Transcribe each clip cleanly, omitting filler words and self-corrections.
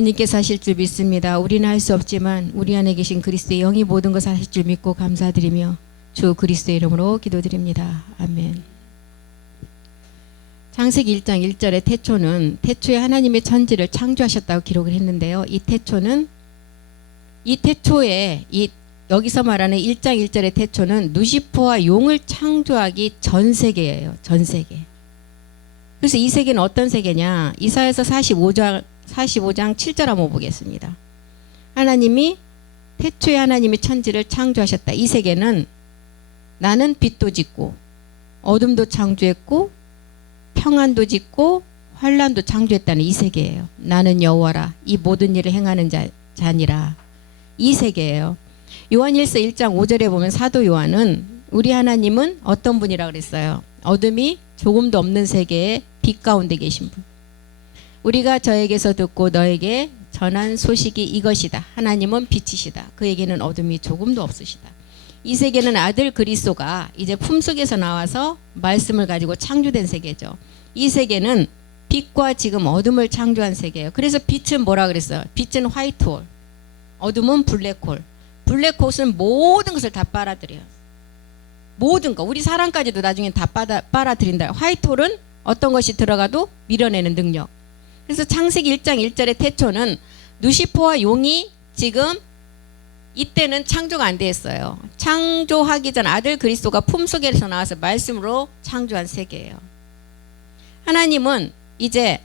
님께서 하실 줄 믿습니다. 우리는 할 수 없지만 우리 안에 계신 그리스도의 영이 모든 것을 하실 줄 믿고 감사드리며 주 그리스도의 이름으로 기도드립니다. 아멘. 창세기 1장 1절의 태초는 태초에 하나님의 천지를 창조하셨다고 기록을 했는데요. 이 태초에 여기서 말하는 1장 1절의 태초는 누시퍼와 용을 창조하기 전 세계예요. 전 세계. 그래서 이 세계는 어떤 세계냐? 이사야서 45장 7절 한번 보겠습니다. 하나님이 태초에 하나님이 천지를 창조하셨다. 이 세계는 나는 빛도 짓고 어둠도 창조했고 평안도 짓고 환란도 창조했다는 이 세계예요. 나는 여호와라 이 모든 일을 행하는 자니라. 이 세계예요. 요한일서 1장 5절에 보면 사도 요한은 우리 하나님은 어떤 분이라 그랬어요? 어둠이 조금도 없는 세계에 빛 가운데 계신 분. 우리가 저에게서 듣고 너에게 전한 소식이 이것이다. 하나님은 빛이시다. 그에게는 어둠이 조금도 없으시다. 이 세계는 아들 그리스도가 이제 품속에서 나와서 말씀을 가지고 창조된 세계죠. 이 세계는 빛과 지금 어둠을 창조한 세계예요. 그래서 빛은 뭐라 그랬어요? 빛은 화이트홀, 어둠은 블랙홀. 블랙홀은 모든 것을 다 빨아들여요. 모든 거, 우리 사람까지도 나중에 다 빨아들인다. 화이트홀은 어떤 것이 들어가도 밀어내는 능력. 그래서 창세기 1장 1절의 태초는 누시퍼와 용이 지금 이때는 창조가 안 됐어요. 창조하기 전 아들 그리스도가 품속에서 나와서 말씀으로 창조한 세계예요. 하나님은 이제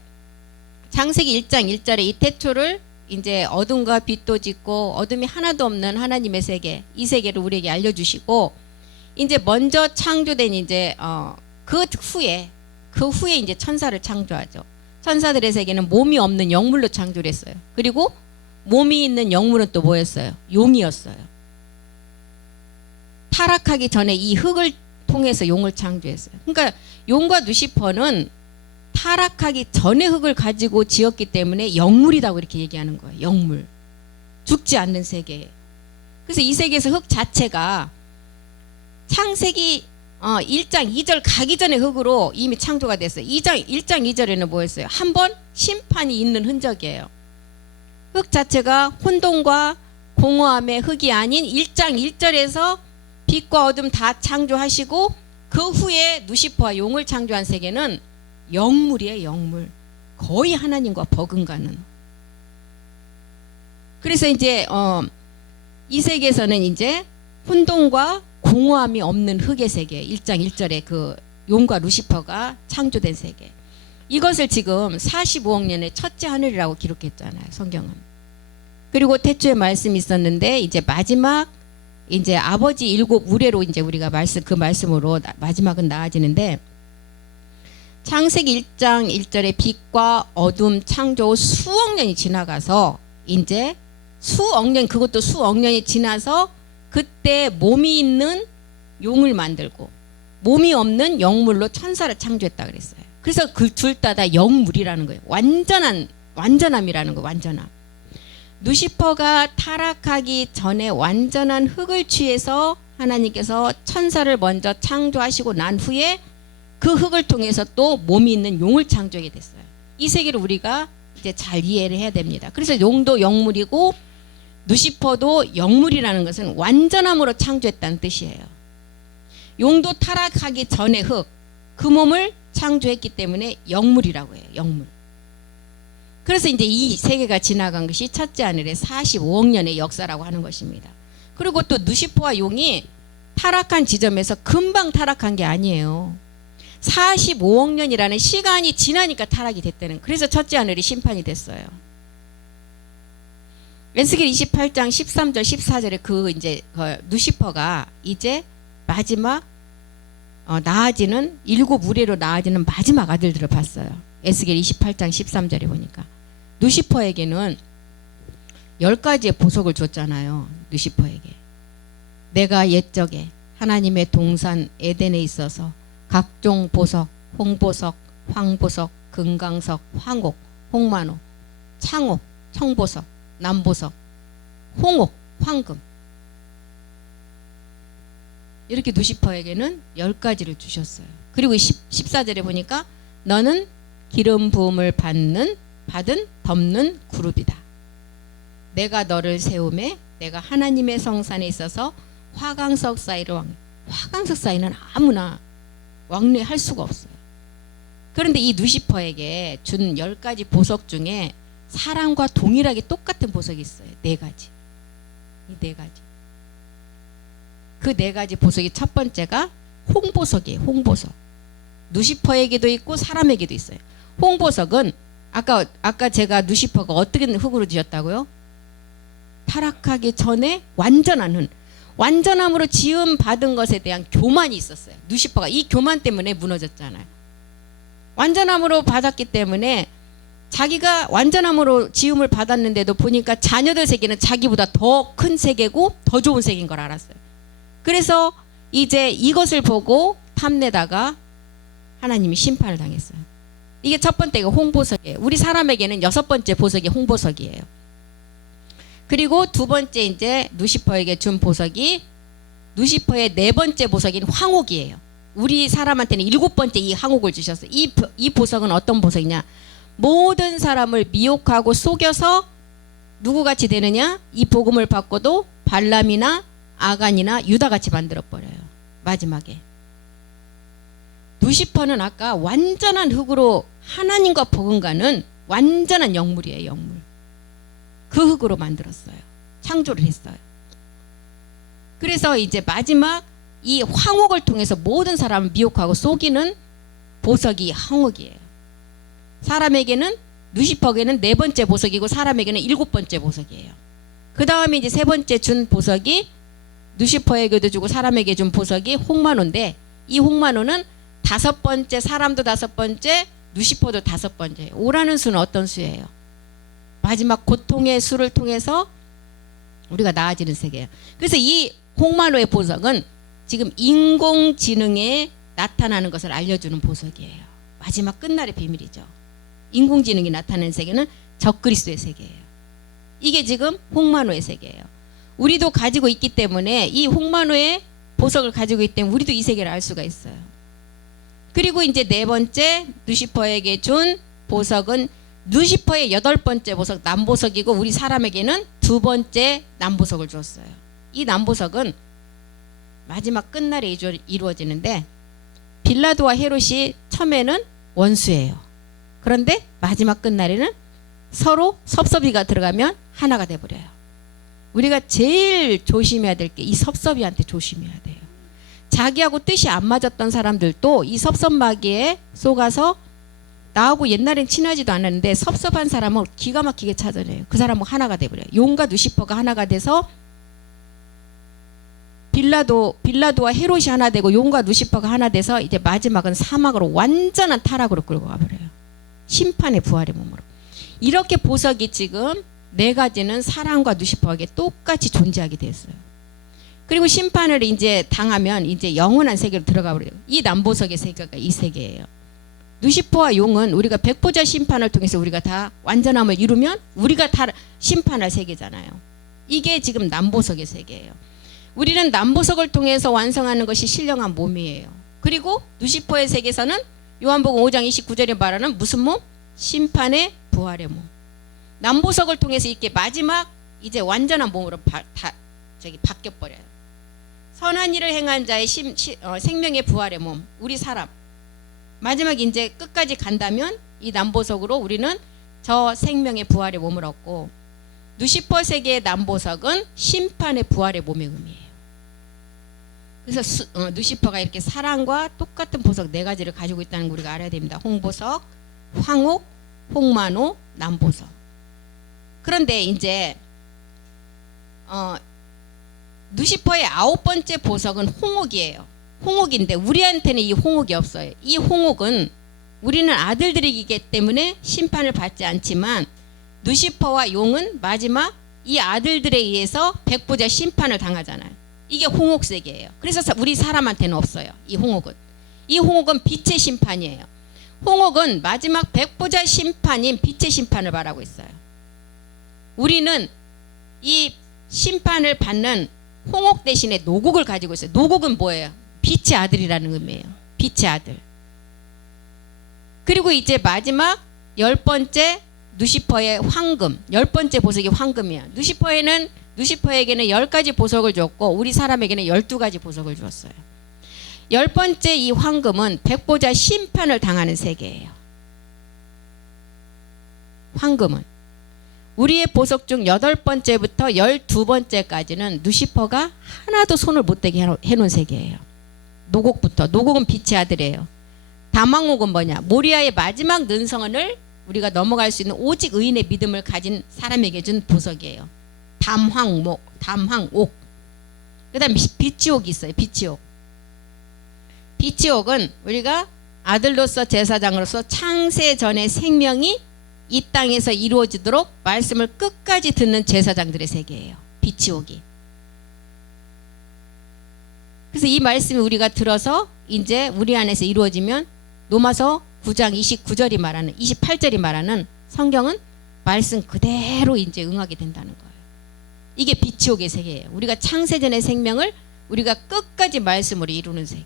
창세기 1장 1절의 이 태초를 이제 어둠과 빛도 짓고 어둠이 하나도 없는 하나님의 세계, 이 세계를 우리에게 알려주시고 이제 먼저 창조된 이제 그 후에 이제 천사를 창조하죠. 천사들의 세계는 몸이 없는 영물로 창조를 했어요. 그리고 몸이 있는 영물은 또 뭐였어요? 용이었어요. 타락하기 전에 이 흙을 통해서 용을 창조했어요. 그러니까 용과 누시퍼는 타락하기 전에 흙을 가지고 지었기 때문에 영물이라고 이렇게 얘기하는 거예요. 영물. 죽지 않는 세계. 그래서 이 세계에서 흙 자체가 창세기 1장 2절 가기 전에 흙으로 이미 창조가 됐어요. 1장 2절에는 뭐였어요? 한 번 심판이 있는 흔적이에요. 흙 자체가 혼돈과 공허함의 흙이 아닌 1장 1절에서 빛과 어둠 다 창조하시고 그 후에 누시퍼와 용을 창조한 세계는 영물이에요. 영물. 거의 하나님과 버금가는. 그래서 이제 이 세계에서는 이제 혼돈과 공허함이 없는 흙의 세계, 1장 1절에 그 용과 루시퍼가 창조된 세계. 이것을 지금 45억 년의 첫째 하늘이라고 기록했잖아요. 성경은. 그리고 태초에 말씀이 있었는데 이제 마지막 이제 아버지 일곱 우레로 이제 우리가 그 말씀으로 마지막은 나아지는데 창세기 1장 1절에 빛과 어둠 창조 후 수억 년이 지나가서 이제 그것도 수억 년이 지나서 그때 몸이 있는 용을 만들고 몸이 없는 영물로 천사를 창조했다 그랬어요. 그래서 그 둘 다 영물이라는 거예요. 완전함이라는 거예요. 완전함. 누시퍼가 타락하기 전에 완전한 흙을 취해서 하나님께서 천사를 먼저 창조하시고 난 후에 그 흙을 통해서 또 몸이 있는 용을 창조하게 됐어요. 이 세계를 우리가 이제 잘 이해를 해야 됩니다. 그래서 용도 영물이고 누시퍼도 영물이라는 것은 완전함으로 창조했다는 뜻이에요. 용도 타락하기 전에 그 몸을 창조했기 때문에 영물이라고 해요. 영물. 그래서 이제 이 세계가 지나간 것이 첫째 하늘의 45억 년의 역사라고 하는 것입니다. 그리고 또 누시퍼와 용이 타락한 지점에서 금방 타락한 게 아니에요. 45억 년이라는 시간이 지나니까 타락이 됐다는. 그래서 첫째 하늘이 심판이 됐어요. 에스겔 28장 13절 14절에 그 누시퍼가 이제 마지막 나아지는 일곱 우레로 나아지는 마지막 아들들을 봤어요. 에스겔 28장 13절에 보니까 누시퍼에게는 10가지의 보석을 줬잖아요. 누시퍼에게 내가 옛적에 하나님의 동산 에덴에 있어서 각종 보석, 홍보석, 황보석, 금강석, 황옥, 홍만호, 창옥, 청보석, 남보석, 홍옥, 황금 이렇게 누시퍼에게는 10가지를 주셨어요. 그리고 14절에 보니까 너는 기름 부음을 받은 덮는 그룹이다. 내가 너를 세우매 내가 하나님의 성산에 있어서 화강석 사이를 왕래. 화강석 사이는 아무나 왕래할 수가 없어요. 그런데 이 누시퍼에게 준 10가지 보석 중에 사람과 동일하게 똑같은 보석이 있어요. 4가지. 이 4가지. 그 4가지 보석이 첫 번째가 홍보석이에요. 홍보석. 누시퍼에게도 있고 사람에게도 있어요. 홍보석은 아까 제가 누시퍼가 어떻게 흙으로 지었다고요? 타락하기 전에 완전함으로 지음 받은 것에 대한 교만이 있었어요. 누시퍼가 이 교만 때문에 무너졌잖아요. 완전함으로 받았기 때문에 자기가 완전함으로 지음을 받았는데도 보니까 자녀들 세계는 자기보다 더 큰 세계고 더 좋은 세계인 걸 알았어요. 그래서 이제 이것을 보고 탐내다가 하나님이 심판을 당했어요. 이게 첫 번째가 홍보석이에요. 우리 사람에게는 6번째 보석이 홍보석이에요. 그리고 두 번째 이제 누시퍼에게 준 보석이 누시퍼의 4번째 보석인 황옥이에요. 우리 사람한테는 7번째 이 황옥을 주셨어요. 이 보석은 어떤 보석이냐? 모든 사람을 미혹하고 속여서 누구같이 되느냐? 이 복음을 받고도 발람이나 아간이나 유다같이 만들어버려요. 마지막에. 누시퍼는 아까 완전한 흙으로 하나님과 버금가는 완전한 영물이에요. 영물. 그 흙으로 만들었어요. 창조를 했어요. 그래서 이제 마지막 이 황옥을 통해서 모든 사람을 미혹하고 속이는 보석이 황옥이에요. 사람에게는 누시퍼에게는 4번째 보석이고 사람에게는 7번째 보석이에요. 그 다음에 이제 3번째 준 보석이 누시퍼에게도 주고 사람에게 준 보석이 홍마노인데 이 홍마노는 5번째, 사람도 5번째, 누시퍼도 5번째예요. 5라는 수는 어떤 수예요? 마지막 고통의 수를 통해서 우리가 나아지는 세계예요. 그래서 이 홍마노의 보석은 지금 인공지능에 나타나는 것을 알려주는 보석이에요. 마지막 끝날의 비밀이죠. 인공지능이 나타나는 세계는 적그리스도의 세계예요. 이게 지금 홍마노의 세계예요. 우리도 가지고 있기 때문에 이 홍마노의 보석을 가지고 있기 때문에 우리도 이 세계를 알 수가 있어요. 그리고 이제 4번째 누시퍼에게 준 보석은 누시퍼의 8번째 보석 남보석이고 우리 사람에게는 2번째 남보석을 줬어요. 이 남보석은 마지막 끝날에 이루어지는데 빌라도와 헤롯이 처음에는 원수예요. 그런데 마지막 끝날에는 서로 섭섭이가 들어가면 하나가 돼버려요. 우리가 제일 조심해야 될 게 이 섭섭이한테 조심해야 돼요. 자기하고 뜻이 안 맞았던 사람들도 이 섭섭마귀에 속아서 나하고 옛날엔 친하지도 않았는데 섭섭한 사람은 기가 막히게 찾아내요. 그 사람은 하나가 돼버려요. 용과 누시퍼가 하나가 돼서 빌라도와 헤롯이 하나 되고 용과 누시퍼가 하나 돼서 이제 마지막은 사막으로 완전한 타락으로 끌고 가버려요. 심판의 부활의 몸으로. 이렇게 보석이 지금 4가지는 사람과 누시퍼에게 똑같이 존재하게 됐어요. 그리고 심판을 이제 당하면 이제 영원한 세계로 들어가 버려요. 이 남보석의 세계가 이 세계예요. 누시퍼와 용은 우리가 백보자 심판을 통해서 우리가 다 완전함을 이루면 우리가 다 심판할 세계잖아요. 이게 지금 남보석의 세계예요. 우리는 남보석을 통해서 완성하는 것이 신령한 몸이에요. 그리고 누시퍼의 세계에서는 요한복음 5장 29절에 말하는 무슨 몸? 심판의 부활의 몸. 남보석을 통해서 이렇게 마지막 이제 완전한 몸으로 바뀌어버려요. 선한 일을 행한 자의 생명의 부활의 몸, 우리 사람. 마지막 이제 끝까지 간다면 이 남보석으로 우리는 저 생명의 부활의 몸을 얻고 누시퍼 세계의 남보석은 심판의 부활의 몸의 의미예요. 그래서 누시퍼가 이렇게 사랑과 똑같은 보석 4가지를 가지고 있다는 걸 우리가 알아야 됩니다. 홍보석, 황옥, 홍마노, 남보석. 그런데 이제 누시퍼의 9번째 보석은 홍옥이에요. 홍옥인데 우리한테는 이 홍옥이 없어요. 이 홍옥은 우리는 아들들이기 때문에 심판을 받지 않지만 누시퍼와 용은 마지막 이 아들들에 의해서 백보자 심판을 당하잖아요. 이게 홍옥세계예요. 그래서 우리 사람한테는 없어요. 이 홍옥은. 이 홍옥은 빛의 심판이에요. 홍옥은 마지막 백보자 심판인 빛의 심판을 말하고 있어요. 우리는 이 심판을 받는 홍옥 대신에 노곡을 가지고 있어요. 노곡은 뭐예요? 빛의 아들이라는 의미예요. 빛의 아들. 그리고 이제 마지막 10번째 누시퍼의 황금, 10번째 보석이 황금이야. 누시퍼에게는 10가지 보석을 줬고 우리 사람에게는 12가지 보석을 주었어요. 10번째 이 황금은 백보자 심판을 당하는 세계예요. 황금은 우리의 보석 중 8번째부터 12번째까지는 누시퍼가 하나도 손을 못 대게 해놓은 세계예요. 노곡부터. 노곡은 빛의 아들이에요. 다망옥은 뭐냐? 모리아의 마지막 능선을 우리가 넘어갈 수 있는 오직 의인의 믿음을 가진 사람에게 준 보석이에요. 담황옥. 그 다음에 비치옥이 있어요. 비치옥은 우리가 아들로서 제사장으로서 창세 전의 생명이 이 땅에서 이루어지도록 말씀을 끝까지 듣는 제사장들의 세계예요. 비치옥이. 그래서 이 말씀이 우리가 들어서 이제 우리 안에서 이루어지면 로마서 9장 29절이 말하는 28절이 말하는 성경은 말씀 그대로 이제 응하게 된다는 거예요. 이게 비치옥의 세계예요. 우리가 창세전의 생명을 우리가 끝까지 말씀으로 이루는 세계.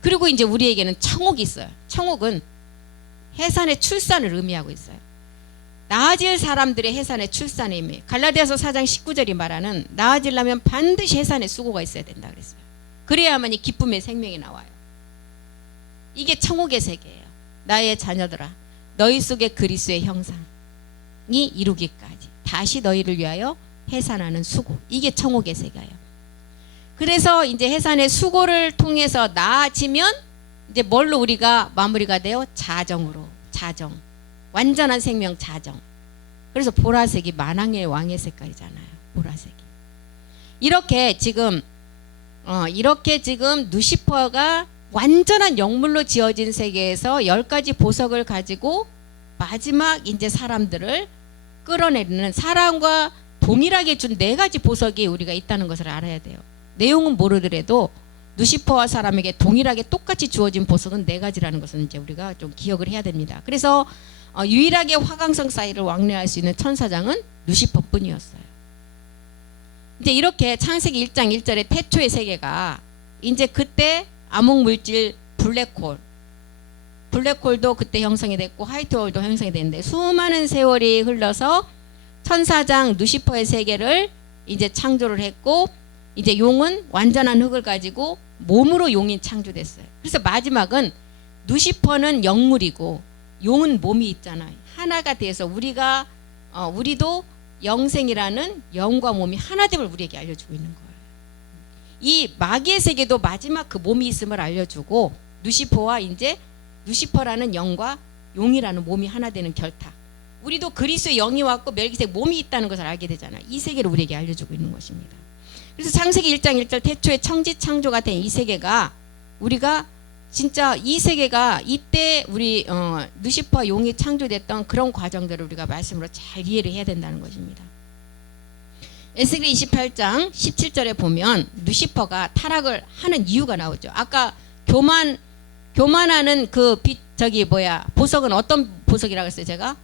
그리고 이제 우리에게는 청옥이 있어요. 청옥은 해산의 출산을 의미하고 있어요. 나아질 사람들의 해산의 출산의 의미. 갈라디아서 4장 19절이 말하는 나아지려면 반드시 해산의 수고가 있어야 된다 그랬어요. 그래야만 이 기쁨의 생명이 나와요. 이게 청옥의 세계예요. 나의 자녀들아, 너희 속에 그리스도의 형상이 이루기까지 다시 너희를 위하여 해산하는 수고. 이게 청옥의 세계예요. 그래서 이제 해산의 수고를 통해서 나아지면 이제 뭘로 우리가 마무리가 돼요? 자정. 완전한 생명 자정. 그래서 보라색이 만왕의 왕의 색깔이잖아요. 보라색이. 이렇게 지금 누시퍼가 완전한 영물로 지어진 세계에서 10가지 보석을 가지고 마지막 이제 사람들을 끌어내리는 사람과 동일하게 준 4가지 보석이 우리가 있다는 것을 알아야 돼요. 내용은 모르더라도 누시퍼와 사람에게 동일하게 똑같이 주어진 보석은 4가지라는 것은 이제 우리가 좀 기억을 해야 됩니다. 그래서 유일하게 화강성 사이를 왕래할 수 있는 천사장은 누시퍼뿐이었어요. 이제 이렇게 창세기 1장 1절의 태초의 세계가 이제 그때 암흑물질 블랙홀도 그때 형성이 됐고 화이트홀도 형성이 됐는데 수많은 세월이 흘러서 천사장 누시퍼의 세계를 이제 창조를 했고 이제 용은 완전한 흙을 가지고 몸으로 용이 창조됐어요. 그래서 마지막은 누시퍼는 영물이고 용은 몸이 있잖아요. 하나가 돼서 우리도 영생이라는 영과 몸이 하나됨을 우리에게 알려주고 있는 거예요. 이 마귀의 세계도 마지막 그 몸이 있음을 알려주고 누시퍼와 이제 누시퍼라는 영과 용이라는 몸이 하나 되는 결탁. 우리도 그리스도의 영이 왔고 멜기세덱 몸이 있다는 것을 알게 되잖아요. 이 세계를 우리에게 알려주고 있는 것입니다. 그래서 창세기 1장 1절 태초에 청지 창조가 된 이 세계가 우리가 진짜 이 세계가 이때 우리 누시퍼 용이 창조됐던 그런 과정들을 우리가 말씀으로 잘 이해를 해야 된다는 것입니다. 에스겔 28장 17절에 보면 누시퍼가 타락을 하는 이유가 나오죠. 아까 교만하는 그 보석은 어떤 보석이라고 했어요? 제가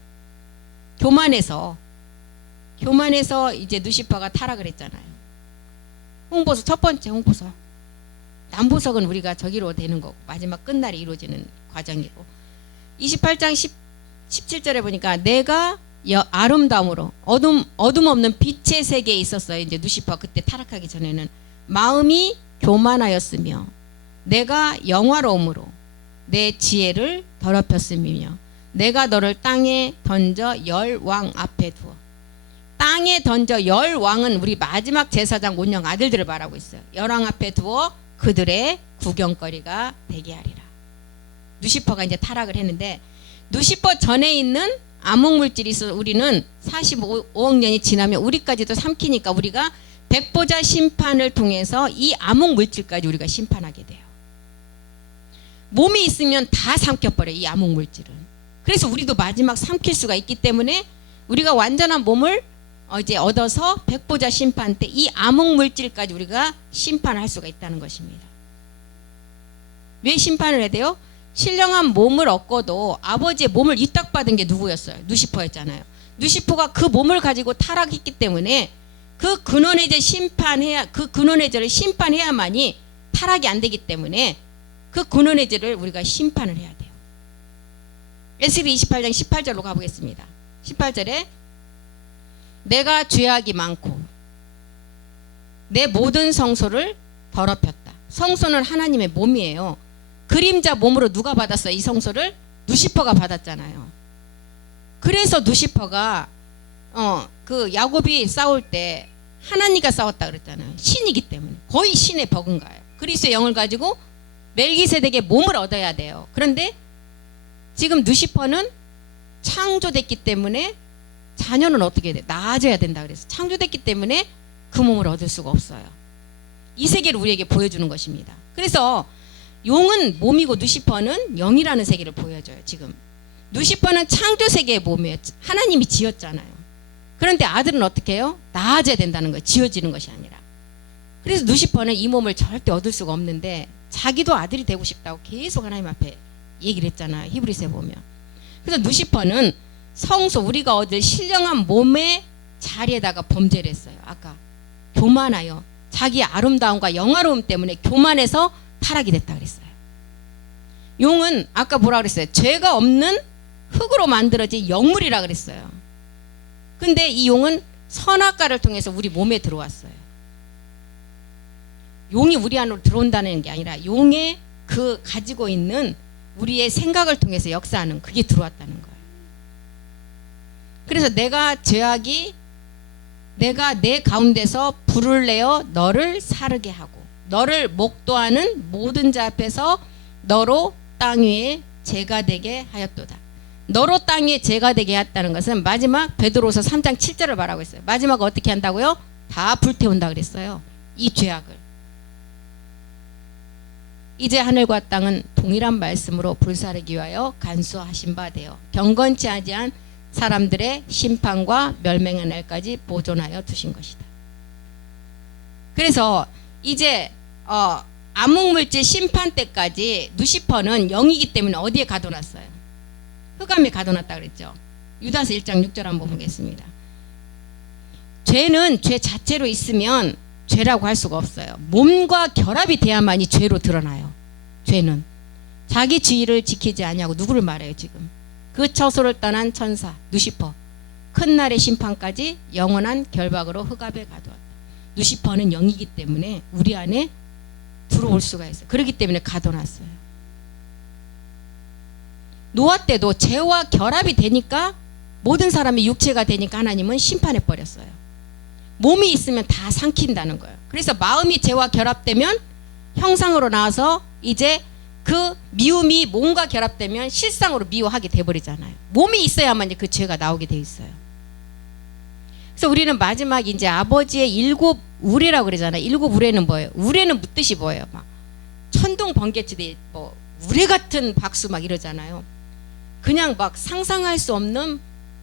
교만해서 이제 누시퍼가 타락을 했잖아요. 홍보석 첫 번째 홍보석. 남보석은 우리가 저기로 되는 거고 마지막 끝날이 이루어지는 과정이고 28장 17절에 보니까 내가 아름다움으로 어둠 없는 빛의 세계에 있었어요. 이제 누시퍼 그때 타락하기 전에는 마음이 교만하였으며 내가 영화로움으로 내 지혜를 더럽혔음이며 내가 너를 땅에 던져 10왕 앞에 두어. 땅에 던져 10왕은 우리 마지막 제사장 온영 아들들을 말하고 있어요. 10왕 앞에 두어 그들의 구경거리가 되게 하리라. 누시퍼가 이제 타락을 했는데 누시퍼 전에 있는 암흑물질이 있어 우리는 45억 년이 지나면 우리까지도 삼키니까 우리가 백보자 심판을 통해서 이 암흑물질까지 우리가 심판하게 돼요. 몸이 있으면 다 삼켜버려요. 이 암흑물질은. 그래서 우리도 마지막 삼킬 수가 있기 때문에 우리가 완전한 몸을 이제 얻어서 백보자 심판 때 이 암흑물질까지 우리가 심판할 수가 있다는 것입니다. 왜 심판을 해야 돼요? 신령한 몸을 얻고도 아버지의 몸을 위탁받은 게 누구였어요? 누시퍼였잖아요. 누시퍼가 그 몸을 가지고 타락했기 때문에 그 근원의 죄를 심판해야만이 타락이 안 되기 때문에 그 근원의 죄를 우리가 심판을 해야 돼요. 에스겔 28장 18절로 가보겠습니다. 18절에 내가 죄악이 많고 내 모든 성소를 더럽혔다. 성소는 하나님의 몸이에요. 그림자 몸으로 누가 받았어요? 이 성소를 누시퍼가 받았잖아요. 그래서 누시퍼가 그 야곱이 싸울 때 하나님과 싸웠다 그랬잖아요. 신이기 때문에 거의 신의 버금가요. 그리스도의 영을 가지고 멜기세덱의 몸을 얻어야 돼요. 그런데 지금 누시퍼는 창조됐기 때문에 자녀는 어떻게 돼? 낳아져야 된다 그래서 창조됐기 때문에 그 몸을 얻을 수가 없어요. 이 세계를 우리에게 보여주는 것입니다. 그래서 용은 몸이고 누시퍼는 영이라는 세계를 보여줘요. 지금 누시퍼는 창조 세계의 몸이에요. 하나님이 지었잖아요. 그런데 아들은 어떻게 해요? 낳아져야 된다는 거예요. 지어지는 것이 아니라. 그래서 누시퍼는 이 몸을 절대 얻을 수가 없는데 자기도 아들이 되고 싶다고 계속 하나님 앞에 얘기를 했잖아요. 히브리서에 보면. 그래서 누시퍼는 성소 우리가 얻을 신령한 몸의 자리에다가 범죄를 했어요. 아까 교만하여 자기 아름다움과 영화로움 때문에 교만해서 타락이 됐다 그랬어요. 용은 아까 뭐라 그랬어요? 죄가 없는 흙으로 만들어진 영물이라 그랬어요. 근데 이 용은 선악과를 통해서 우리 몸에 들어왔어요. 용이 우리 안으로 들어온다는 게 아니라 용의 그 가지고 있는 우리의 생각을 통해서 역사하는 그게 들어왔다는 거예요. 그래서 내가 내 가운데서 불을 내어 너를 사르게 하고 너를 목도하는 모든 자 앞에서 너로 땅 위에 죄가 되게 하였도다. 너로 땅 위에 죄가 되게 했다는 것은 마지막 베드로서 3장 7절을 말하고 있어요. 마지막 어떻게 한다고요? 다 불태운다 그랬어요. 이 죄악을. 이제 하늘과 땅은 동일한 말씀으로 불사르기 위하여 간수하신 바 되어 경건치 아니한 사람들의 심판과 멸망의 날까지 보존하여 두신 것이다. 그래서 이제 암흑물질 심판 때까지 누시퍼는 영이기 때문에 어디에 가둬놨어요? 흑암에 가둬놨다 그랬죠. 유다서 1장 6절 한번 보겠습니다. 죄는 죄 자체로 있으면 죄라고 할 수가 없어요. 몸과 결합이 돼야만이 죄로 드러나요. 죄는 자기 지위를 지키지 아니하고 누구를 말해요 지금? 그 처소를 떠난 천사 누시퍼 큰 날의 심판까지 영원한 결박으로 흑암에 가두었다. 누시퍼는 영이기 때문에 우리 안에 들어올 수가 있어요. 그렇기 때문에 가둬놨어요. 노아 때도 죄와 결합이 되니까 모든 사람이 육체가 되니까 하나님은 심판해 버렸어요. 몸이 있으면 다 삼킨다는 거예요. 그래서 마음이 죄와 결합되면 형상으로 나와서 이제 그 미움이 몸과 결합되면 실상으로 미워하게 돼버리잖아요. 몸이 있어야만 그 죄가 나오게 돼 있어요. 그래서 우리는 마지막 이제 아버지의 일곱 우레라고 그러잖아요. 일곱 우레는 뭐예요? 우레는 뜻이 뭐예요? 막 천둥 번개치듯이 뭐 우레 같은 박수 막 이러잖아요. 그냥 막 상상할 수 없는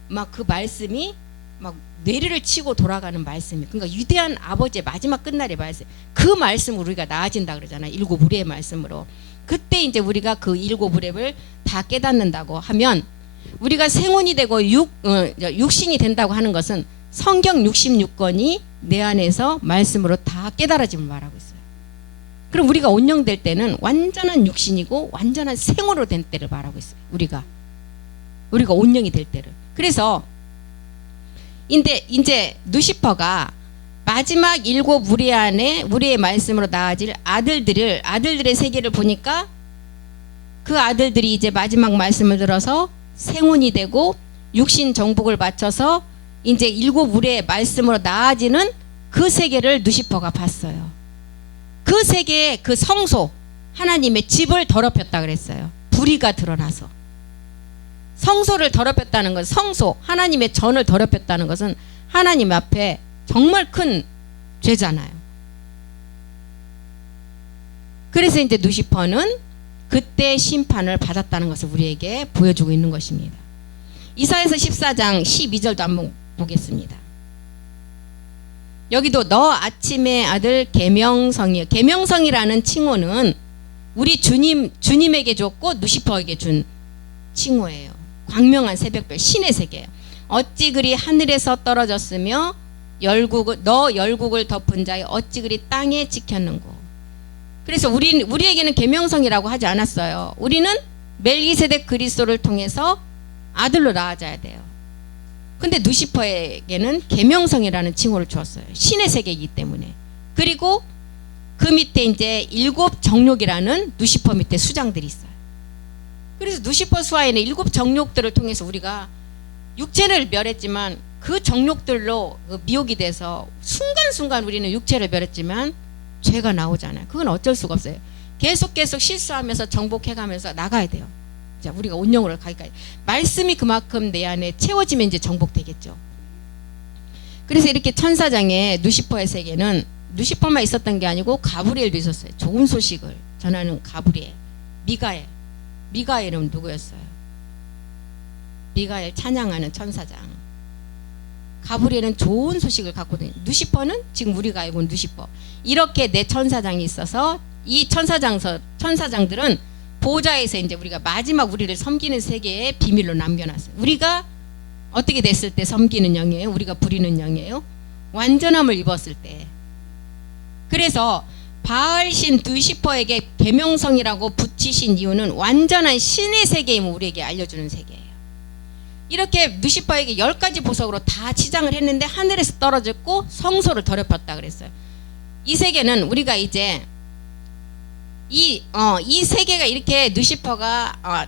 막 그 말씀이 막 뇌리를 치고 돌아가는 말씀이 그러니까 위대한 아버지의 마지막 끝날의 말씀 그 말씀으로 우리가 나아진다 그러잖아요. 일곱 우레의 말씀으로. 그때 이제 우리가 그 일곱 우레를 다 깨닫는다고 하면 우리가 생혼이 되고 육신이 된다고 하는 것은 성경 66권이 내 안에서 말씀으로 다 깨달아짐을 말하고 있어요. 그럼 우리가 온영될 때는 완전한 육신이고 완전한 생으로 된 때를 말하고 있어요. 우리가 온영이 될 때를. 그래서 이제 누시퍼가 마지막 일곱 우리 안에 우리의 말씀으로 나아질 아들들의 세계를 보니까 그 아들들이 이제 마지막 말씀을 들어서 생혼이 되고 육신 정복을 마쳐서 이제 일곱 우리의 말씀으로 나아지는 그 세계를 누시퍼가 봤어요. 그 세계의 그 성소 하나님의 집을 더럽혔다 그랬어요. 불의가 드러나서. 성소를 더럽혔다는 것은 성소 하나님의 전을 더럽혔다는 것은 하나님 앞에 정말 큰 죄잖아요. 그래서 이제 누시퍼는 그때 심판을 받았다는 것을 우리에게 보여주고 있는 것입니다. 이사야서 14장 12절도 한번 보겠습니다. 여기도 너 아침의 아들 계명성이요. 계명성이라는 칭호는 우리 주님에게 줬고 누시퍼에게 준 칭호예요. 광명한 새벽별 신의 세계예요. 어찌 그리 하늘에서 떨어졌으며 너 열국을 덮은 자여 어찌 그리 땅에 지켰는고. 그래서 우리에게는 계명성이라고 하지 않았어요. 우리는 멜기세덱 그리스도를 통해서 아들로 낳아져야 돼요. 근데 누시퍼에게는 계명성이라는 칭호를 주었어요. 신의 세계이기 때문에. 그리고 그 밑에 이제 7 정욕이라는 누시퍼 밑에 수장들이 있어요. 그래서 누시퍼 수하에는 7 정욕들을 통해서 우리가 육체를 멸했지만 그 정욕들로 미혹이 돼서 순간순간 우리는 육체를 멸했지만 죄가 나오잖아요. 그건 어쩔 수가 없어요. 계속 실수하면서 정복해가면서 나가야 돼요. 자, 우리가 온영으로 가기까지. 말씀이 그만큼 내 안에 채워지면 이제 정복되겠죠. 그래서 이렇게 천사장의 누시퍼의 세계는 누시퍼만 있었던 게 아니고 가브리엘도 있었어요. 좋은 소식을 전하는 가브리엘. 미가엘은 누구였어요? 미가엘 찬양하는 천사장. 가브리엘은 좋은 소식을 갖고 다니는. 누시퍼는 지금 우리가 알고 있는 누시퍼. 이렇게 네 천사장이 있어서 이 천사장들은 보좌에서 이제 우리가 마지막 우리를 섬기는 세계의 비밀로 남겨놨어요. 우리가 어떻게 됐을 때 섬기는 영이에요? 우리가 부리는 영이에요? 완전함을 입었을 때. 그래서 바알신 누시퍼에게 계명성이라고 붙이신 이유는 완전한 신의 세계임을 우리에게 알려주는 세계예요. 이렇게 누시퍼에게 10가지 보석으로 다 치장을 했는데 하늘에서 떨어졌고 성소를 더럽혔다 그랬어요. 이 세계는 우리가 이제 이 세계가 이렇게 누시퍼가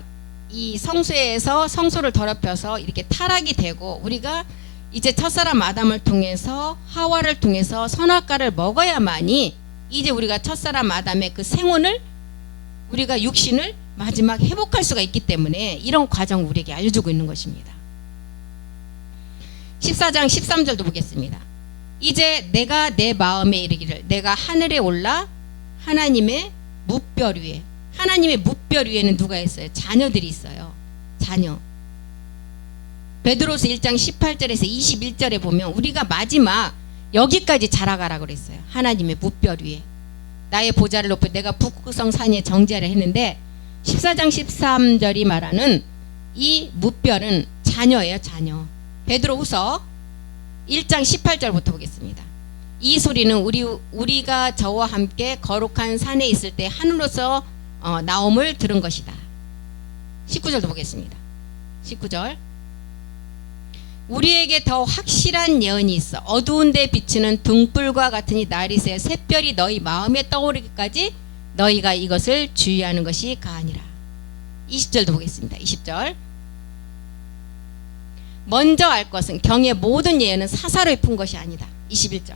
이 성소에서 성소를 더럽혀서 이렇게 타락이 되고 우리가 이제 첫사람 아담을 통해서 하와를 통해서 선악과를 먹어야만이 이제 우리가 첫사람 아담의 그 생혼을 우리가 육신을 마지막 회복할 수가 있기 때문에 이런 과정을 우리에게 알려주고 있는 것입니다. 14장 13절도 보겠습니다. 이제 내가 내 마음에 이르기를 내가 하늘에 올라 하나님의 뭇별 위에. 하나님의 뭇별 위에는 누가 있어요? 자녀들이 있어요. 자녀. 베드로서 1장 18절에서 21절에 보면 우리가 마지막 여기까지 자라가라 그랬어요. 하나님의 뭇별 위에. 나의 보좌를 높여 내가 북극성 산에 정죄하려 했는데 14장 13절이 말하는 이 뭇별은 자녀예요. 자녀. 베드로후서 1장 18절부터 보겠습니다. 이 소리는 우리가 저와 함께 거룩한 산에 있을 때 하늘로서 나옴을 들은 것이다. 19절도 보겠습니다. 19절. 우리에게 더 확실한 예언이 있어 어두운 데 비추는 등불과 같으니 날이 새 샛별이 너희 마음에 떠오르기까지 너희가 이것을 주의하는 것이 가하니라. 20절도 보겠습니다. 20절. 먼저 알 것은 경의 모든 예언은 사사로이 푼 것이 아니다. 21절.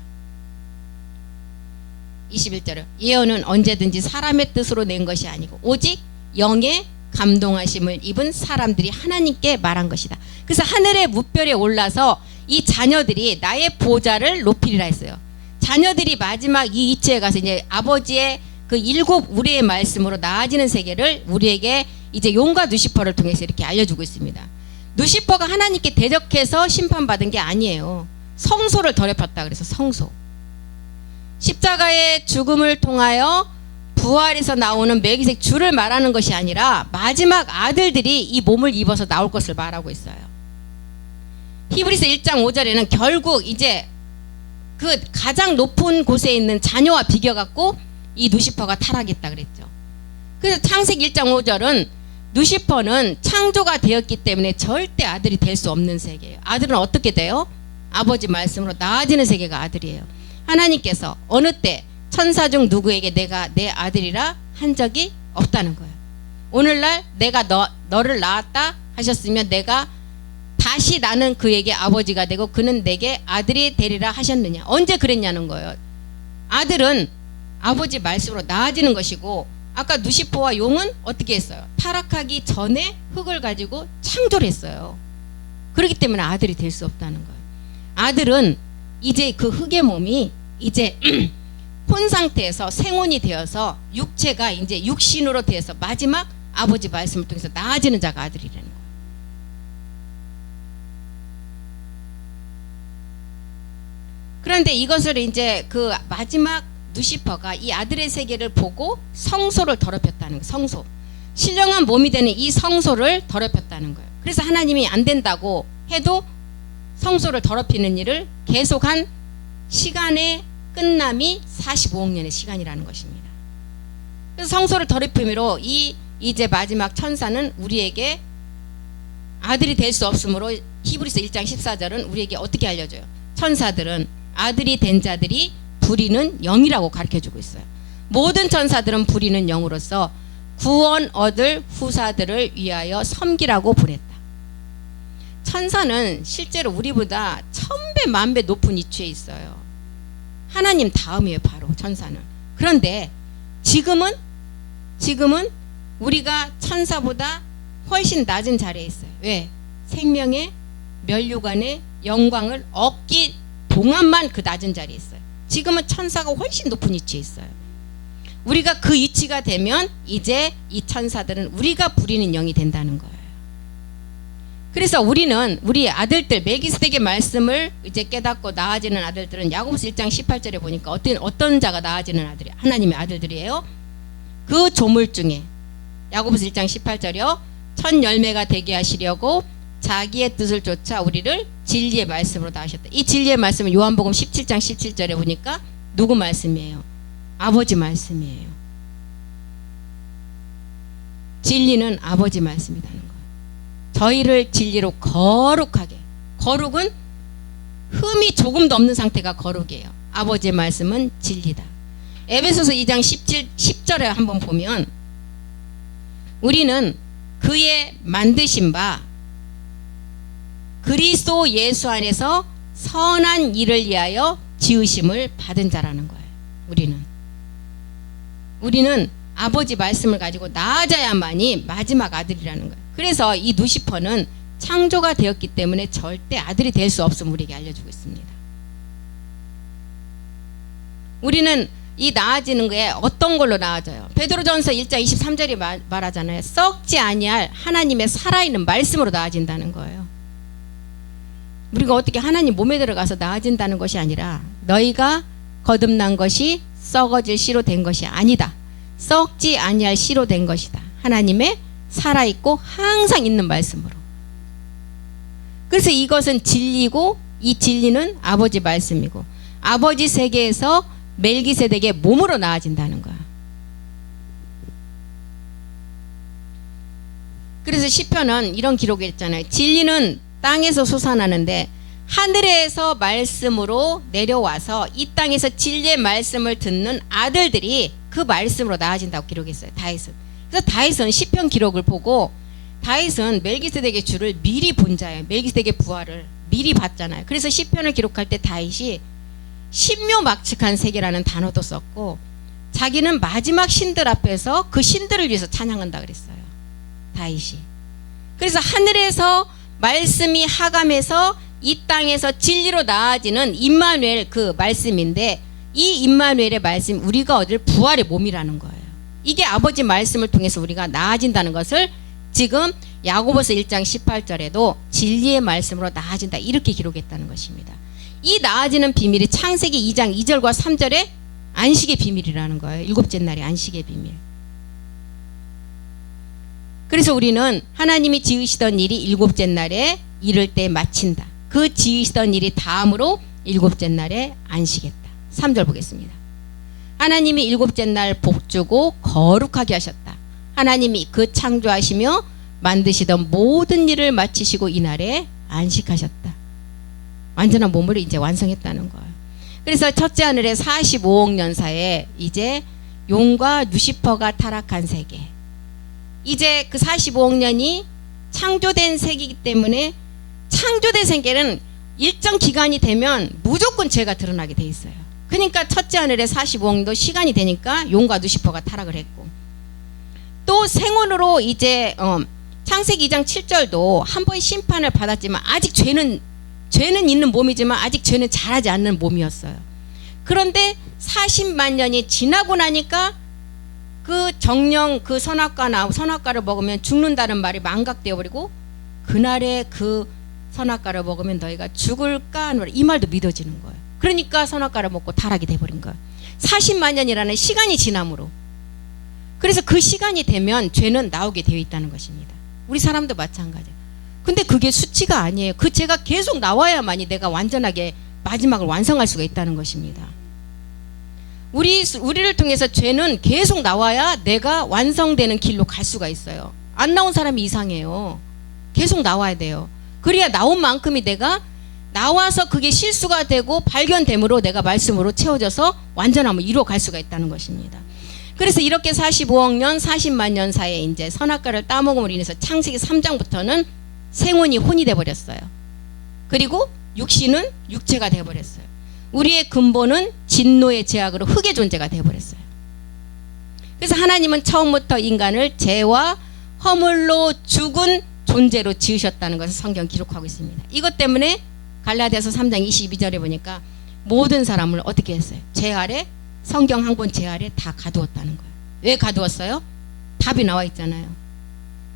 21절은 예언은 언제든지 사람의 뜻으로 낸 것이 아니고 오직 영의 감동하심을 입은 사람들이 하나님께 말한 것이다. 그래서 하늘의 뭇별에 올라서 이 자녀들이 나의 보좌를 높이리라 했어요. 자녀들이 마지막 이 이체에 가서 이제 아버지의 그 7 우리의 말씀으로 나아지는 세계를 우리에게 이제 용과 누시퍼를 통해서 이렇게 알려주고 있습니다. 누시퍼가 하나님께 대적해서 심판받은 게 아니에요. 성소를 더럽혔다 그래서 성소. 십자가의 죽음을 통하여 부활에서 나오는 멜기세덱 주를 말하는 것이 아니라 마지막 아들들이 이 몸을 입어서 나올 것을 말하고 있어요. 히브리서 1장 5절에는 결국 이제 그 가장 높은 곳에 있는 자녀와 비교갖고 이 누시퍼가 타락했다 그랬죠. 그래서 창세기 1장 5절은 누시퍼는 창조가 되었기 때문에 절대 아들이 될 수 없는 세계예요. 아들은 어떻게 돼요? 아버지 말씀으로 나아지는 세계가 아들이에요. 하나님께서 어느 때 천사 중 누구에게 내가 내 아들이라 한 적이 없다는 거예요. 오늘날 내가 너를 낳았다 하셨으면 내가 다시 나는 그에게 아버지가 되고 그는 내게 아들이 되리라 하셨느냐. 언제 그랬냐는 거예요. 아들은 아버지 말씀으로 나아지는 것이고 아까 누시퍼와 용은 어떻게 했어요? 타락하기 전에 흙을 가지고 창조를 했어요. 그렇기 때문에 아들이 될 수 없다는 거예요. 아들은 이제 그 흙의 몸이 이제 혼 상태에서 생혼이 되어서 육체가 이제 육신으로 되어서 마지막 아버지 말씀을 통해서 나아지는 자가 아들이라는 거예요. 그런데 이것을 이제 그 마지막 누시퍼가 이 아들의 세계를 보고 성소를 더럽혔다는 거예요. 성소. 신령한 몸이 되는 이 성소를 더럽혔다는 거예요. 그래서 하나님이 안 된다고 해도 성소를 더럽히는 일을 계속한 시간의 끝남이 45억 년의 시간이라는 것입니다. 그래서 성소를 더럽힘으로 이제 마지막 천사는 우리에게 아들이 될 수 없으므로 히브리서 1장 14절은 우리에게 어떻게 알려줘요? 천사들은 아들이 된 자들이 부리는 영이라고 가르쳐주고 있어요. 모든 천사들은 부리는 영으로서 구원 얻을 후사들을 위하여 섬기라고 보냈다. 천사는 실제로 우리보다 1000배 만배 높은 위치에 있어요. 하나님 다음이에요. 바로 천사는. 그런데 지금은 우리가 천사보다 훨씬 낮은 자리에 있어요. 왜? 생명의 면류관의 영광을 얻기 동안만 그 낮은 자리에 있어요. 지금은 천사가 훨씬 높은 위치에 있어요. 우리가 그 위치가 되면 이제 이 천사들은 우리가 부리는 영이 된다는 거예요. 그래서 우리는 우리 아들들 멜기스덱의 말씀을 이제 깨닫고 나아지는 아들들은 야고보서 1장 18절에 보니까 어떤 자가 나아지는 아들이 하나님의 아들들이에요. 그 조물 중에 야고보서 1장 18절이요. 첫 열매가 되게 하시려고 자기의 뜻을 쫓아 우리를 진리의 말씀으로 낳으셨다. 이 진리의 말씀은 요한복음 17장 17절에 보니까 누구 말씀이에요? 아버지 말씀이에요. 진리는 아버지 말씀이라는 거예요. 저희를 진리로 거룩하게. 거룩은 흠이 조금도 없는 상태가 거룩이에요. 아버지의 말씀은 진리다. 에베소서 2장 10절에 한번 보면 우리는 그의 만드신 바 그리스도 예수 안에서 선한 일을 위하여 지으심을 받은 자라는 거예요. 우리는 아버지 말씀을 가지고 나아져야만이 마지막 아들이라는 거예요. 그래서 이 누시퍼는 창조가 되었기 때문에 절대 아들이 될 수 없음을 우리에게 알려주고 있습니다. 우리는 이 나아지는 거에 어떤 걸로 나아져요? 베드로전서 1장 23절이 말하잖아요. 썩지 아니할 하나님의 살아있는 말씀으로 나아진다는 거예요. 우리가 어떻게 하나님 몸에 들어가서 나아진다는 것이 아니라 너희가 거듭난 것이 썩어질 씨로 된 것이 아니다. 썩지 아니할 씨로 된 것이다. 하나님의 살아있고 항상 있는 말씀으로. 그래서 이것은 진리고 이 진리는 아버지 말씀이고 아버지 세계에서 멜기세덱의 몸으로 나아진다는 거야. 그래서 시편은 이런 기록이 있잖아요. 진리는 땅에서 솟아나는데 하늘에서 말씀으로 내려와서 이 땅에서 진리의 말씀을 듣는 아들들이 그 말씀으로 나아진다고 기록했어요. 다윗은. 그래서 다윗은 시편 기록을 보고 다윗은 멜기세덱의 주를 미리 본 자예요. 멜기세덱의 부활을 미리 봤잖아요. 그래서 시편을 기록할 때 다윗이 신묘막측한 세계라는 단어도 썼고 자기는 마지막 신들 앞에서 그 신들을 위해서 찬양한다 그랬어요. 다윗이. 그래서 하늘에서 말씀이 하감해서 이 땅에서 진리로 나아지는 임마누엘 그 말씀인데 이 임마누엘의 말씀 우리가 얻을 부활의 몸이라는 거예요. 이게 아버지 말씀을 통해서 우리가 나아진다는 것을 지금 야고보서 1장 18절에도 진리의 말씀으로 나아진다 이렇게 기록했다는 것입니다. 이 나아지는 비밀이 창세기 2장 2절과 3절에 안식의 비밀이라는 거예요. 일곱째 날의 안식의 비밀. 그래서 우리는 하나님이 지으시던 일이 일곱째 날에 이를 때 마친다. 그 지으시던 일이 다음으로 일곱째 날에 안식했다. 3절 보겠습니다. 하나님이 일곱째 날 복주고 거룩하게 하셨다. 하나님이 그 창조하시며 만드시던 모든 일을 마치시고 이날에 안식하셨다. 완전한 몸을 이제 완성했다는 거예요. 그래서 첫째 하늘에 45억 년 사이에 이제 용과 누시퍼가 타락한 세계. 이제 그 45억 년이 창조된 세계이기 때문에 창조된 세계는 일정 기간이 되면 무조건 죄가 드러나게 돼 있어요. 그러니까 첫째 하늘에 45억 년도 시간이 되니까 용과 누시퍼가 타락을 했고 또 생원으로 이제 창세기 2장 7절도 한 번 심판을 받았지만 아직 죄는 있는 몸이지만 아직 죄는 잘하지 않는 몸이었어요. 그런데 40만 년이 지나고 나니까 그 정령 그 선악과를 먹으면 죽는다는 말이 망각되어 버리고 그날에 그 선악과를 먹으면 너희가 죽을까 이 말도 믿어지는 거예요. 그러니까 선악과를 먹고 타락이 돼버린 거예요. 40만 년이라는 시간이 지남으로. 그래서 그 시간이 되면 죄는 나오게 되어 있다는 것입니다. 우리 사람도 마찬가지예요. 근데 그게 수치가 아니에요. 그 죄가 계속 나와야만이 내가 완전하게 마지막을 완성할 수가 있다는 것입니다. 우리를 통해서 죄는 계속 나와야 내가 완성되는 길로 갈 수가 있어요. 안 나온 사람이 이상해요. 계속 나와야 돼요. 그래야 나온 만큼이 내가 나와서 그게 실수가 되고 발견됨으로 내가 말씀으로 채워져서 완전함을 이루어갈 수가 있다는 것입니다. 그래서 이렇게 45억 년, 40만 년 사이에 이제 선악과를 따먹음으로 인해서 창세기 3장부터는 생혼이 혼이 돼버렸어요. 그리고 육신은 육체가 돼버렸어요. 우리의 근본은 진노의 제약으로 흙의 존재가 돼버렸어요. 그래서 하나님은 처음부터 인간을 죄와 허물로 죽은 존재로 지으셨다는 것을 성경 기록하고 있습니다. 이것 때문에 갈라디아서 3장 22절에 보니까 모든 사람을 어떻게 했어요? 죄 아래, 성경 한 권 죄 아래 다 가두었다는 거예요. 왜 가두었어요? 답이 나와 있잖아요.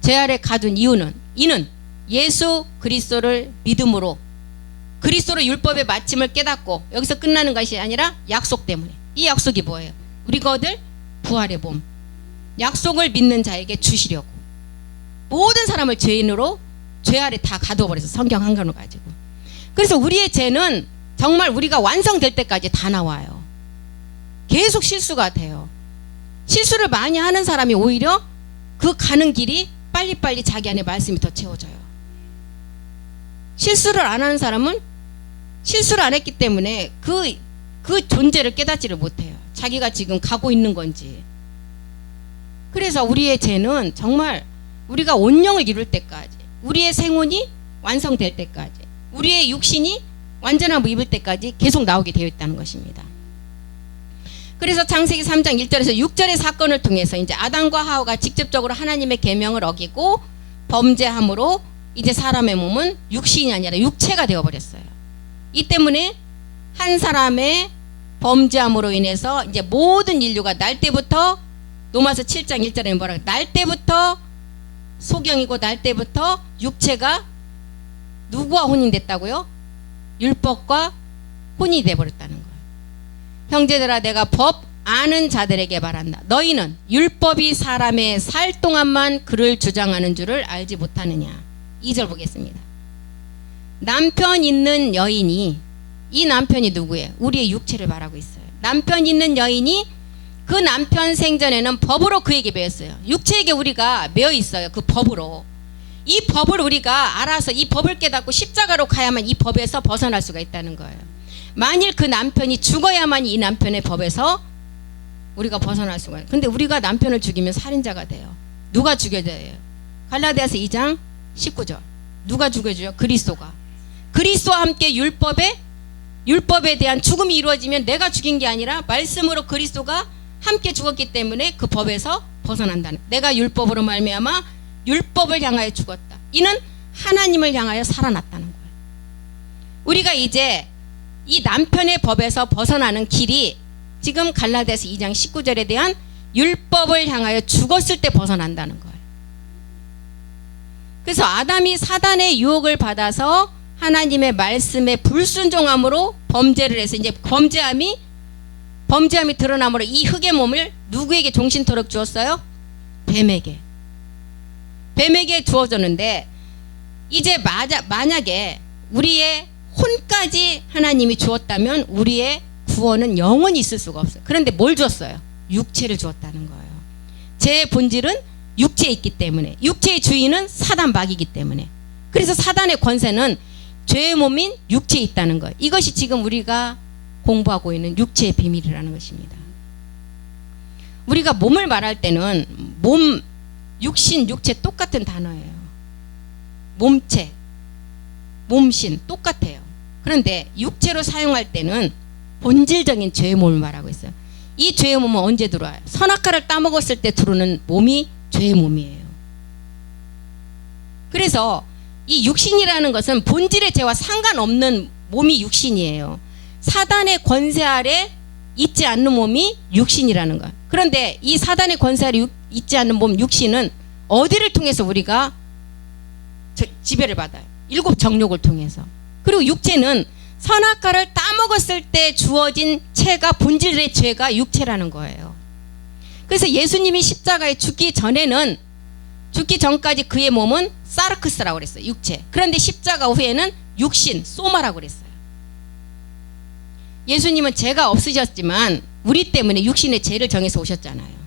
죄 아래 가둔 이유는 이는 예수 그리스도를 믿음으로 그리스도로 율법의 마침을 깨닫고 여기서 끝나는 것이 아니라 약속 때문에. 이 약속이 뭐예요? 우리가 얻을 부활의 몸. 약속을 믿는 자에게 주시려고 모든 사람을 죄인으로 죄 아래 다 가두어버려서 성경 한 권을 가지고. 그래서 우리의 죄는 정말 우리가 완성될 때까지 다 나와요. 계속 실수가 돼요. 실수를 많이 하는 사람이 오히려 그 가는 길이 빨리빨리 자기 안에 말씀이 더 채워져요. 실수를 안 하는 사람은 실수를 안 했기 때문에 그 존재를 깨닫지를 못해요. 자기가 지금 가고 있는 건지. 그래서 우리의 죄는 정말 우리가 온영을 이룰 때까지, 우리의 생혼이 완성될 때까지, 우리의 육신이 완전함을 입을 때까지 계속 나오게 되어 있다는 것입니다. 그래서 창세기 3장 1절에서 6절의 사건을 통해서 이제 아담과 하와가 직접적으로 하나님의 계명을 어기고 범죄함으로 이제 사람의 몸은 육신이 아니라 육체가 되어버렸어요. 이 때문에 한 사람의 범죄함으로 인해서 이제 모든 인류가 날 때부터 로마서 7장 1절에 뭐라고 날 때부터 소경이고 날 때부터 육체가 누구와 혼인됐다고요? 율법과 혼이 돼버렸다는 거예요. 형제들아 내가 법 아는 자들에게 말한다. 너희는 율법이 사람의 살 동안만 그를 주장하는 줄을 알지 못하느냐. 2절 보겠습니다. 남편 있는 여인이, 이 남편이 누구예요? 우리의 육체를 말하고 있어요. 남편 있는 여인이 그 남편 생전에는 법으로 그에게 매였어요. 육체에게 우리가 매여 있어요. 그 법으로. 이 법을 우리가 알아서 이 법을 깨닫고 십자가로 가야만 이 법에서 벗어날 수가 있다는 거예요. 만일 그 남편이 죽어야만 이 남편의 법에서 우리가 벗어날 수가 있어요. 근데 우리가 남편을 죽이면 살인자가 돼요. 누가 죽여줘요? 갈라디아서 2장 19절. 누가 죽여줘요? 그리스도가. 그리스도와 함께 율법에 대한 죽음이 이루어지면 내가 죽인 게 아니라 말씀으로 그리스도가 함께 죽었기 때문에 그 법에서 벗어난다는. 내가 율법으로 말미암아 율법을 향하여 죽었다. 이는 하나님을 향하여 살아났다는 거예요. 우리가 이제 이 남편의 법에서 벗어나는 길이 지금 갈라디아서 2장 19절에 대한 율법을 향하여 죽었을 때 벗어난다는 거예요. 그래서 아담이 사단의 유혹을 받아서 하나님의 말씀에 불순종함으로 범죄를 해서 이제 범죄함이 드러남으로 이 흙의 몸을 누구에게 종신토록 주었어요? 뱀에게 주어졌는데 이제 만약에 우리의 혼까지 하나님이 주었다면 우리의 구원은 영원히 있을 수가 없어요. 그런데 뭘 주었어요? 육체를 주었다는 거예요. 제 본질은 육체에 있기 때문에, 육체의 주인은 사단 마귀이기 때문에. 그래서 사단의 권세는 죄의 몸인 육체에 있다는 거예요. 이것이 지금 우리가 공부하고 있는 육체의 비밀이라는 것입니다. 우리가 몸을 말할 때는 몸, 육신, 육체 똑같은 단어예요. 몸체, 몸신 똑같아요. 그런데 육체로 사용할 때는 본질적인 죄의 몸을 말하고 있어요. 이 죄의 몸은 언제 들어와요? 선악과를 따먹었을 때 들어오는 몸이 죄의 몸이에요. 그래서 이 육신이라는 것은 본질의 죄와 상관없는 몸이 육신이에요. 사단의 권세 아래 있지 않는 몸이 육신이라는 거예요. 그런데 이 사단의 권세 아래 있지 않는 몸 육신은 어디를 통해서 우리가 지배를 받아요? 7 정욕을 통해서. 그리고 육체는 선악과를 따먹었을 때 주어진 체가, 본질의 죄가 육체라는 거예요. 그래서 예수님이 십자가에 죽기 전까지 그의 몸은 사르크스라고 그랬어요. 육체. 그런데 십자가 후에는 육신, 소마라고 그랬어요. 예수님은 죄가 없으셨지만 우리 때문에 육신의 죄를 정해서 오셨잖아요.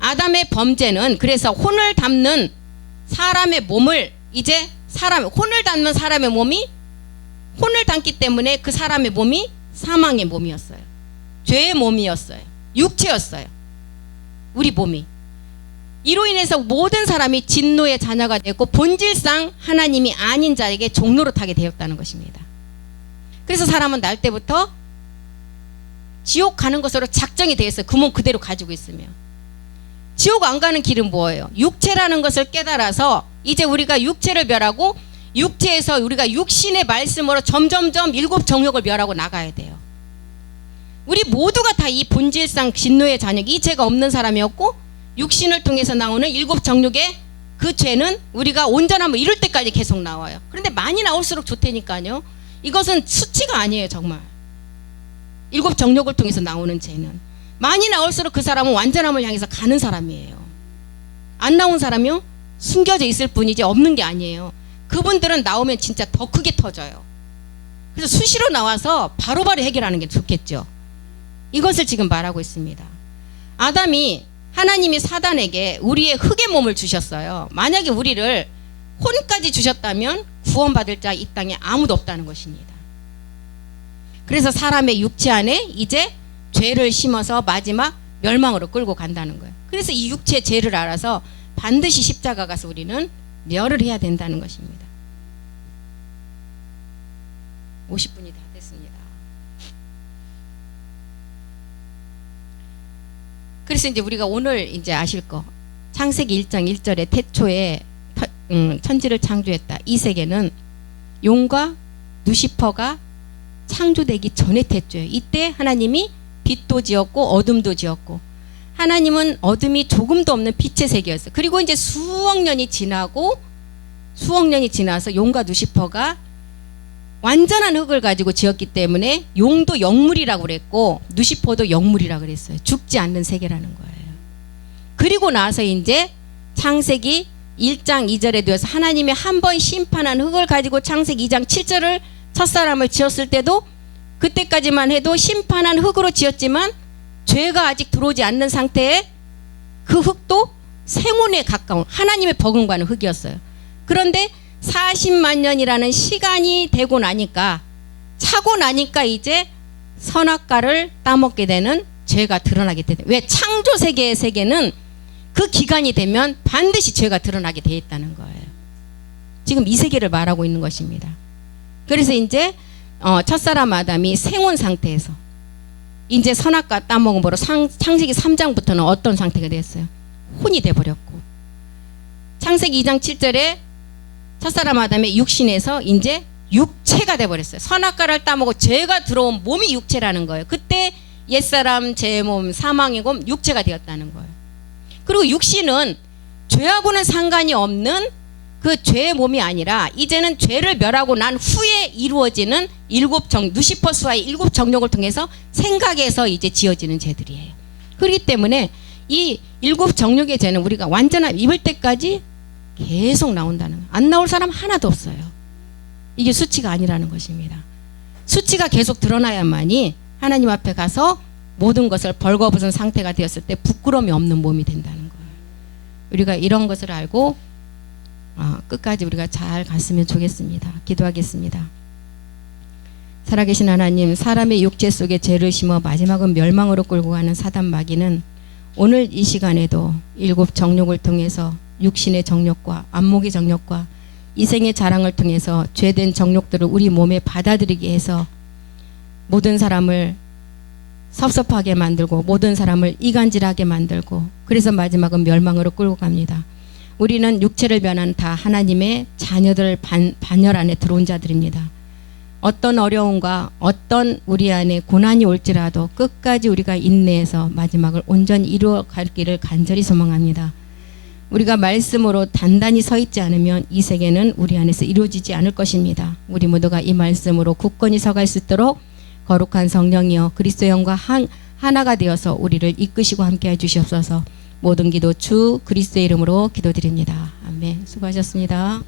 아담의 범죄는 그래서 혼을 담는 사람의 몸을 이제 사람 혼을 닮는 사람의 몸이 혼을 닮기 때문에 그 사람의 몸이 사망의 몸이었어요. 죄의 몸이었어요. 육체였어요. 우리 몸이. 이로 인해서 모든 사람이 진노의 자녀가 되었고 본질상 하나님이 아닌 자에게 종노릇하게 되었다는 것입니다. 그래서 사람은 날 때부터 지옥 가는 것으로 작정이 되어 있어요. 그 몸 그대로 가지고 있으면. 지옥 안 가는 길은 뭐예요? 육체라는 것을 깨달아서 이제 우리가 육체를 멸하고 육체에서 우리가 육신의 말씀으로 점점점 일곱 정욕을 멸하고 나가야 돼요. 우리 모두가 다 이 본질상 진노의 자녀, 이 죄가 없는 사람이었고 육신을 통해서 나오는 일곱 정욕의 그 죄는 우리가 온전함을 이룰 때까지 계속 나와요. 그런데 많이 나올수록 좋다니까요. 이것은 수치가 아니에요. 정말 일곱 정욕을 통해서 나오는 죄는 많이 나올수록 그 사람은 완전함을 향해서 가는 사람이에요. 안 나온 사람이요? 숨겨져 있을 뿐이지 없는 게 아니에요. 그분들은 나오면 진짜 더 크게 터져요. 그래서 수시로 나와서 바로바로 해결하는 게 좋겠죠. 이것을 지금 말하고 있습니다. 아담이 하나님이 사단에게 우리의 흙의 몸을 주셨어요. 만약에 우리를 혼까지 주셨다면 구원받을 자 이 땅에 아무도 없다는 것입니다. 그래서 사람의 육체 안에 이제 죄를 심어서 마지막 멸망으로 끌고 간다는 거예요. 그래서 이 육체의 죄를 알아서 반드시 십자가 가서 우리는 멸을 해야 된다는 것입니다. 50분이 다 됐습니다. 그래서 이제 우리가 오늘 이제 아실 거 창세기 1장 1절에 태초에 천지를 창조했다. 이 세계는 용과 누시퍼가 창조되기 전에 태초예요. 이때 하나님이 빛도 지었고 어둠도 지었고 하나님은 어둠이 조금도 없는 빛의 세계였어요. 그리고 이제 수억 년이 지나서 용과 누시퍼가 완전한 흙을 가지고 지었기 때문에 용도 영물이라고 그랬고 누시퍼도 영물이라고 그랬어요. 죽지 않는 세계라는 거예요. 그리고 나서 이제 창세기 1장 2절에 되어서 하나님이 한 번 심판한 흙을 가지고 창세기 2장 7절을 첫사람을 지었을 때도 그때까지만 해도 심판한 흙으로 지었지만 죄가 아직 들어오지 않는 상태에 그 흙도 생혼에 가까운 하나님의 버금가는 흙이었어요. 그런데 40만 년이라는 시간이 되고 나니까 차고 나니까 이제 선악과를 따먹게 되는 죄가 드러나게 되죠. 왜? 창조 세계의 세계는 그 기간이 되면 반드시 죄가 드러나게 돼 있다는 거예요. 지금 이 세계를 말하고 있는 것입니다. 그래서 이제 첫사람 아담이 생혼 상태에서 이제 선악과 따먹음으로 창세기 3장부터는 어떤 상태가 됐어요? 혼이 돼버렸고 창세기 2장 7절에 첫사람 아담의 육신에서 이제 육체가 돼버렸어요. 선악과를 따먹고 죄가 들어온 몸이 육체라는 거예요. 그때 옛사람, 제 몸, 사망의 몸, 육체가 되었다는 거예요. 그리고 육신은 죄하고는 상관이 없는 그 죄의 몸이 아니라 이제는 죄를 멸하고 난 후에 이루어지는 누시퍼스와의 일곱 정욕을 통해서 생각에서 이제 지어지는 죄들이에요. 그렇기 때문에 이 일곱 정욕의 죄는 우리가 완전한 입을 때까지 계속 나온다는 거예요. 안 나올 사람 하나도 없어요. 이게 수치가 아니라는 것입니다. 수치가 계속 드러나야만이 하나님 앞에 가서 모든 것을 벌거벗은 상태가 되었을 때 부끄러움이 없는 몸이 된다는 거예요. 우리가 이런 것을 알고 끝까지 우리가 잘 갔으면 좋겠습니다. 기도하겠습니다. 살아계신 하나님, 사람의 육체 속에 죄를 심어 마지막은 멸망으로 끌고 가는 사단 마귀는 오늘 이 시간에도 일곱 정욕을 통해서 육신의 정욕과 안목의 정욕과 이생의 자랑을 통해서 죄된 정욕들을 우리 몸에 받아들이게 해서 모든 사람을 섭섭하게 만들고 모든 사람을 이간질하게 만들고 그래서 마지막은 멸망으로 끌고 갑니다. 우리는 육체를 변한 다 하나님의 자녀들 반열 안에 들어온 자들입니다. 어떤 어려움과 어떤 우리 안에 고난이 올지라도 끝까지 우리가 인내해서 마지막을 온전히 이루어갈 길을 간절히 소망합니다. 우리가 말씀으로 단단히 서 있지 않으면 이 세계는 우리 안에서 이루어지지 않을 것입니다. 우리 모두가 이 말씀으로 굳건히 서갈 수 있도록 거룩한 성령이여 그리스도의 영과 하나가 되어서 우리를 이끄시고 함께해 주시옵소서. 모든 기도 주 그리스도의 이름으로 기도드립니다. 아멘. 수고하셨습니다.